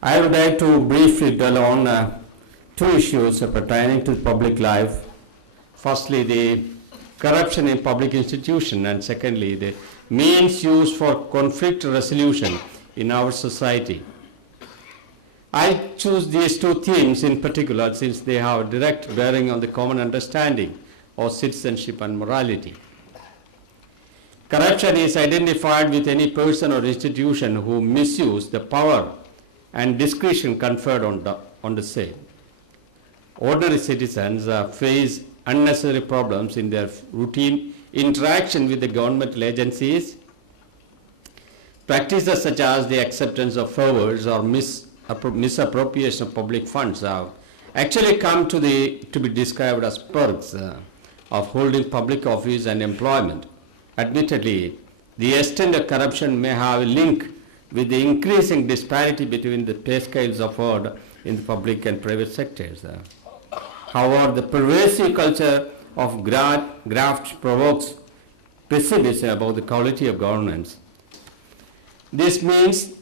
I would like to briefly dwell on two issues pertaining to public life. Firstly, the corruption in public institutions, and secondly, the means used for conflict resolution in our society. I choose these two themes in particular since they have a direct bearing on the common understanding of citizenship and morality. Corruption is identified with any person or institution who misuse the power and discretion conferred on the same. Ordinary citizens face unnecessary problems in their routine interaction with the governmental agencies. Practices such as the acceptance of favors or misappropriation of public funds have actually come to be described as perks of holding public office and employment. Admittedly, the extent of corruption may have a link with the increasing disparity between the pay scales offered in the public and private sectors. However, the pervasive culture of graft provokes pessimism about the quality of governance. This means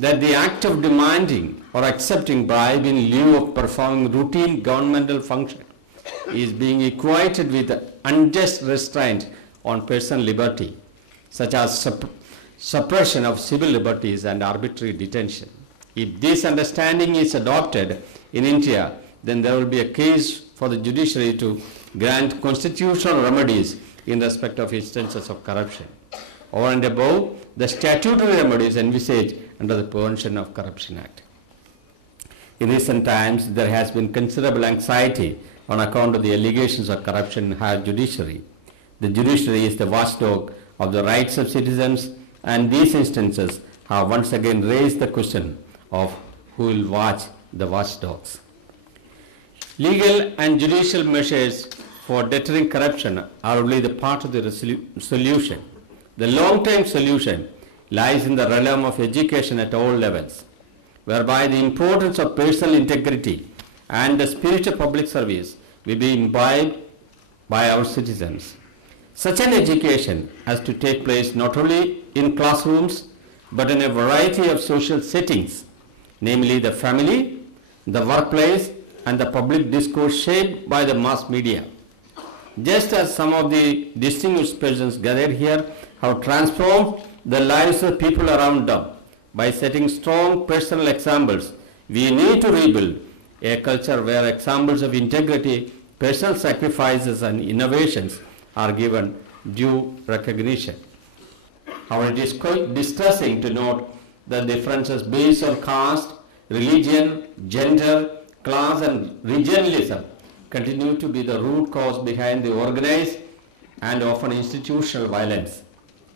that the act of demanding or accepting bribe in lieu of performing routine governmental function is being equated with unjust restraint on personal liberty, such as suppression of civil liberties and arbitrary detention. If this understanding is adopted in India, then there will be a case for the judiciary to grant constitutional remedies in respect of instances of corruption. Over and above, the statutory remedies envisaged under the Prevention of Corruption Act. In recent times, there has been considerable anxiety on account of the allegations of corruption in higher judiciary. The judiciary is the watchdog of the rights of citizens, and these instances have once again raised the question of who will watch the watchdogs. Legal and judicial measures for deterring corruption are only the part of the solution. The long-term solution lies in the realm of education at all levels, whereby the importance of personal integrity and the spirit of public service will be imbibed by our citizens. Such an education has to take place not only in classrooms, but in a variety of social settings, namely the family, the workplace, and the public discourse shaped by the mass media. Just as some of the distinguished persons gathered here have transformed the lives of people around them by setting strong personal examples, we need to rebuild a culture where examples of integrity, personal sacrifices, and innovations are given due recognition. However, it is quite distressing to note that differences based on caste, religion, gender, class, and regionalism continue to be the root cause behind the organized and often institutional violence.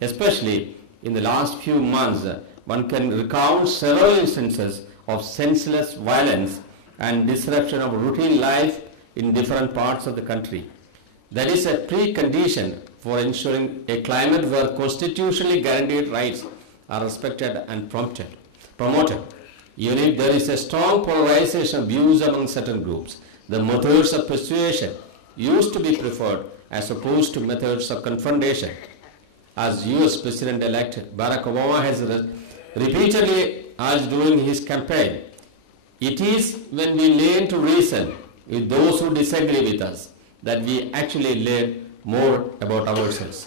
Especially in the last few months, one can recount several instances of senseless violence and disruption of routine life in different parts of the country. That is a precondition for ensuring a climate where constitutionally guaranteed rights are respected and promoted. Even if there is a strong polarization of views among certain groups, the methods of persuasion used to be preferred as opposed to methods of confrontation. As US President-elect Barack Obama has repeatedly urged during his campaign, it is when we learn to reason with those who disagree with us that we actually learn more about ourselves.